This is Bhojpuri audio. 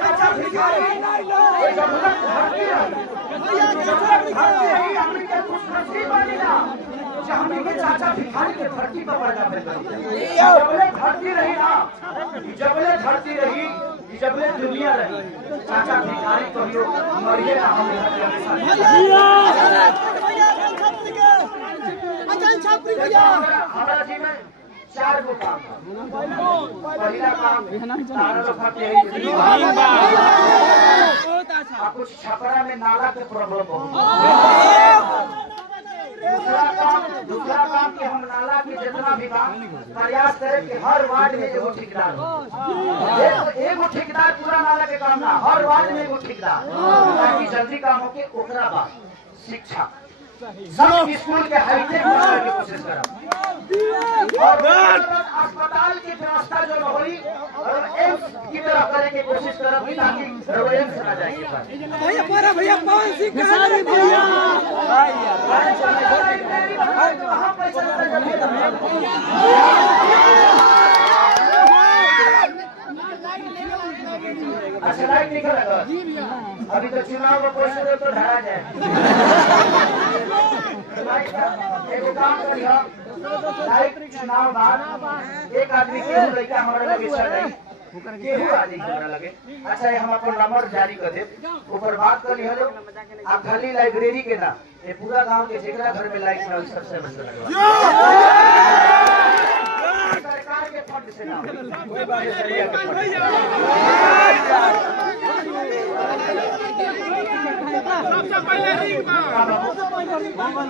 चाचा भिखारी जब तक धरती रही हमने के कुछ नसीब बनी ना हमने के चाचा भिखारी के धरती पर पैदा भेल जबले धरती रही ना जबले धरती रही जबले दुनिया रही चाचा भिखारी कहियो मरिए ना हम हमारा जी में 4 गो काम पहला काम कुछ छपरा में नाला के प्रॉब्लम बहुत दूसरा काम कि हम नाला के जितना भी काम प्रयास करें कि हर वार्ड में एगो ठेकेदार एगो ठेकेदार पूरा नाला के काम ना हर वार्ड में एगो ठेकेदार ताकि जल्दी काम होके ओकरा बाद शिक्षा सब स्कूल के हाईटेक बनाने की कोशिश करा और अस्पताल की व्यवस्था जो होई और एम्स की तरह करने की कोशिश करा ताकि एम्स ना जाए भैया पवन सिंह किसानी भैया अच्छा लाइट निकल अभी तो चुनाव का पैसे दे तो ढरा जाए एगो काम करिए लाइट चुनाव बाद एक आदमी के लड़का हमारे लगे चल रही केहू आदमी हमरा लगे अच्छा हम अपन नंबर जारी कर दे ऊपर बात कर लियो आप खाली लाइब्रेरी के ना ये पूरा गांव के जेकरा घर में लाइट ना सबसे बड़ा लगवा सरकार के फंड से ना कोई बात सरिया के फंड सबसे पहले आराम